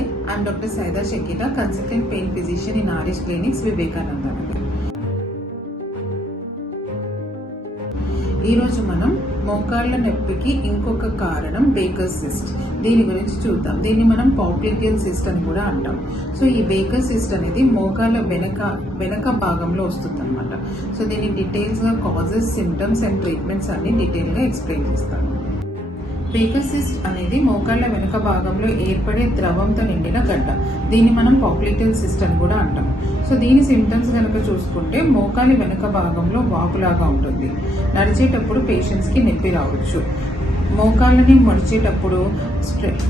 Hi, I'm Dr. Saida Shekita, consultant pain physician in Arish Clinics, Vivekananda Nagar. ఈ రోజు మనం మోకాళ్ళ నొప్పికి ఇంకొక కారణం బేకర్ సిస్ట్. దీని గురించి చూద్దాం. దీన్ని మనం పాప్లిటియల్ సిస్ట్ అని కూడా అంటాం. సో ఈ బేకర్ సిస్ట్ అనేది మోకాళ్ళ వెనక భాగంలో వస్తుంది అనమాట. సో దీని డీటెయిల్స్ గా కాజెస్, సిమ్టమ్స్ అండ్ ట్రీట్మెంట్స్ అన్ని డీటెయిల్ గా ఎక్స్ప్లెయిన్ చేస్తాను. బేకర్ సిస్ట్ అనేది మోకాళ్ళ వెనుక భాగంలో ఏర్పడే ద్రవంతో నిండిన గడ్డ. దీన్ని మనం పాప్లిటియల్ సిస్ట్ అని కూడా అంటాం. సో దీని సిమ్టమ్స్ కనుక చూసుకుంటే మోకాలి వెనుక భాగంలో వాపులాగా ఉంటుంది. నడిచేటప్పుడు పేషెంట్స్ కి నొప్పి రావచ్చు. మోకాళ్ళని మడిచేటప్పుడు,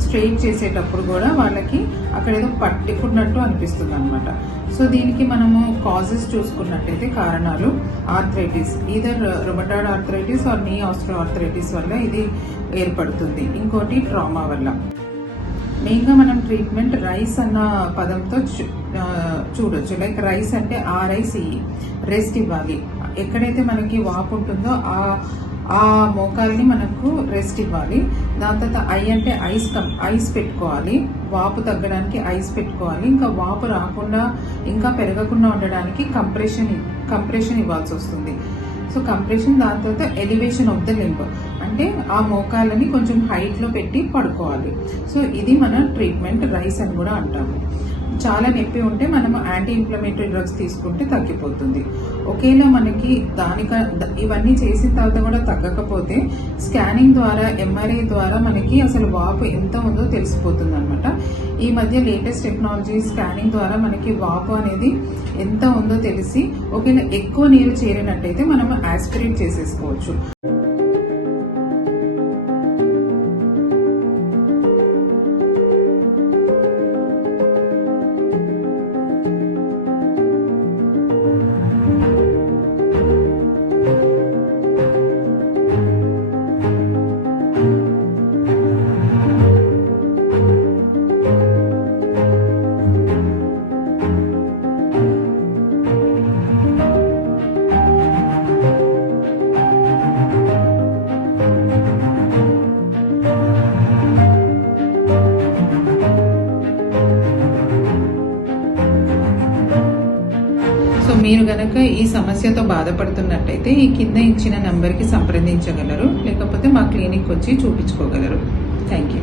స్ట్రెయిట్ చేసేటప్పుడు కూడా వాళ్ళకి అక్కడ ఏదో పట్టుకున్నట్టు అనిపిస్తుంది అనమాట. సో దీనికి మనము కాజెస్ చూసుకున్నట్టయితే కారణాలు arthritis, either rheumatoid arthritis or knee osteoarthritis వల్ల ఇది ఏర్పడుతుంది. ఇంకోటి ట్రామా వల్ల. మెయిన్గా మనం ట్రీట్మెంట్ రైస్ అన్న పదంతో చూడొచ్చు. లైక్ రైస్ అంటే RICE, రెస్ట్ ఇవ్వాలి. ఎక్కడైతే మనకి వాపు ఉంటుందో ఆ మోకాల్ని మనకు రెస్ట్ ఇవ్వాలి. దాని తర్వాత ఐ అంటే ఐస్ పెట్టుకోవాలి. వాపు తగ్గడానికి ఐస్ పెట్టుకోవాలి. ఇంకా వాపు రాకుండా ఇంకా పెరగకుండా ఉండడానికి కంప్రెషన్ ఇవ్వాల్సి వస్తుంది. సో కంప్రెషన్, దాని తర్వాత ఎలివేషన్ ఆఫ్ ద లింబ్ అంటే ఆ మోకాలని కొంచెం హైట్లో పెట్టి పడుకోవాలి. సో ఇది మన ట్రీట్మెంట్ రైస్ అని కూడా అంటాము. చాలా నొప్పి ఉంటే మనం యాంటీ ఇన్ఫ్లమేటరీ డ్రగ్స్ తీసుకుంటే తగ్గిపోతుంది. ఒకేలా మనకి ఇవన్నీ చేసిన తర్వాత కూడా తగ్గకపోతే స్కానింగ్ ద్వారా, MRI ద్వారా మనకి అసలు వాపు ఎంత ఉందో తెలిసిపోతుంది అనమాట. ఈ మధ్య లేటెస్ట్ టెక్నాలజీ స్కానింగ్ ద్వారా మనకి వాపు అనేది ఎంత ఉందో తెలిసి ఒకవేళ ఎక్కువ నీరు చేరినట్టయితే మనం ఆస్పిరేట్ చేసేసుకోవచ్చు. సో మీరు గనక ఈ సమస్యతో బాధపడుతున్నట్టయితే ఈ కింద ఇచ్చిన నంబర్కి సంప్రదించగలరు. లేకపోతే మా క్లినిక్ వచ్చి చూపించుకోగలరు. Thank you.